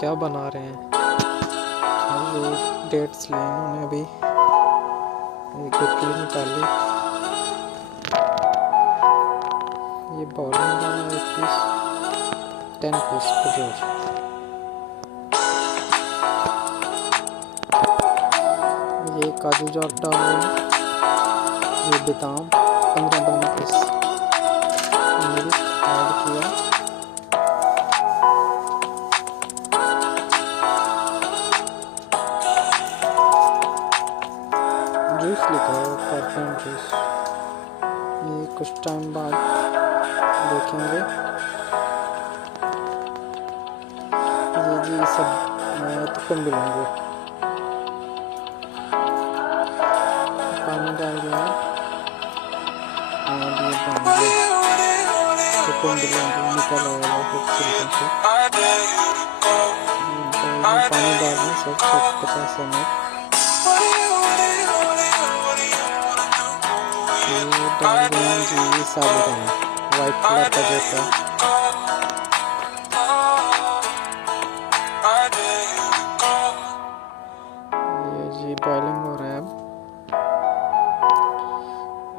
क्या बना रहे हैं? जो डेट्स लिए इन्होंने अभी एक गुटली निकाली। ये बॉलिंग का 1 पीस 10 पीस खजूर। ये काजू जार डाल रहे हैं। ये बादाम 15 दाना पीस मिल्क ऐड किया। जूस लिखा है परफ्यूम जूस। ये कुछ टाइम बाद देखेंगे। ये जी सब तुक्कम मिलेंगे। पानी डाल दिया और ये तुक्कम मिलेंगे निकल आएगा कुछ छिलकों से। पानी डालने से 50 ml। ये डाल देंगे जी साबुदाना वाइट कलर का जो था। ये जी बॉइलिंग हो रहा है अब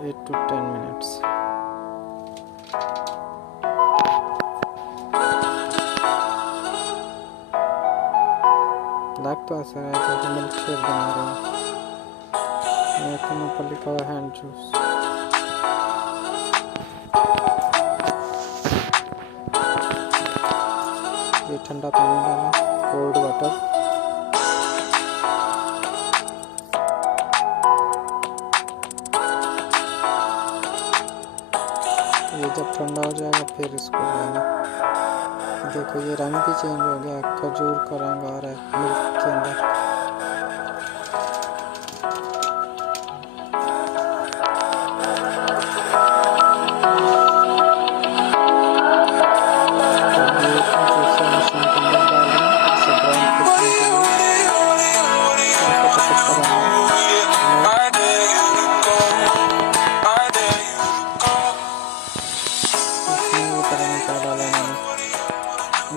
8 to 10 मिनट्स। लग तो ऐसा है जैसे मिल्क शेक बना रहे हैं। लेकिन ऊपर लिखा हुआ हैंड जूस। ये ठंडा पानी डाला कोल्ड वाटर। ये जब ठंडा हो जाएगा फिर इसको डालना। देखो ये रंग भी चेंज हो गया, खजूर का रंग आ रहा है मिल्क के अंदर।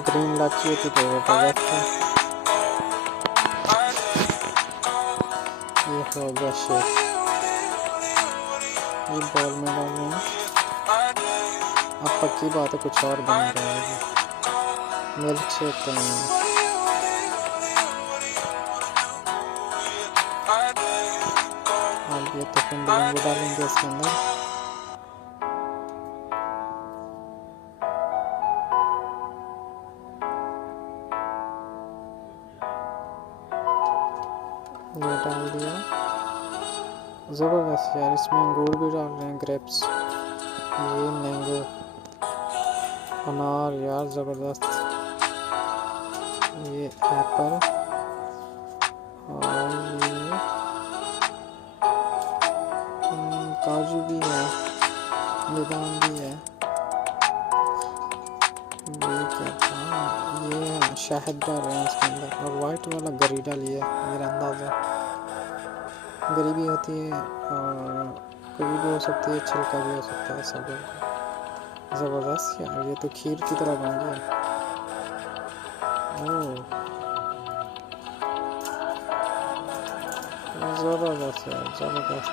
ग्रीन इलायची होती तो जबरदस्त है। ये हो गया शेक। ये बॉल में डाल रहे हैं। अब पक्की बात है कुछ और बन रहा है। मिल्क शेक तो नहीं है। अब ये तो डालेंगे इसके अंदर। ये डाल दिया। ज़बरदस्त यार, इसमें अंगूर भी डाल रहे हैं, ग्रेप्स। ये मैंगो अनार यार ज़बरदस्त। ये एप्पल और ये काजू भी है, बादाम भी है। ये क्या था? ये शहद डाल रहे हैं इसके अंदर। और वाइट वाला गरी डालिए, मेरा अंदाज़ा गरी भी होती है और कभी भी हो सकती है, छिलका भी हो सकता है। सब ज़बरदस्त यार, ये तो खीर की तरह बन गया। ओह ज़बरदस्त यार, ज़बरदस्त।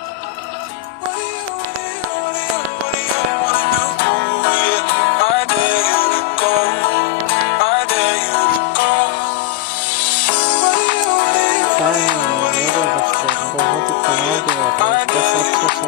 बहुत ही कमाल की बात है।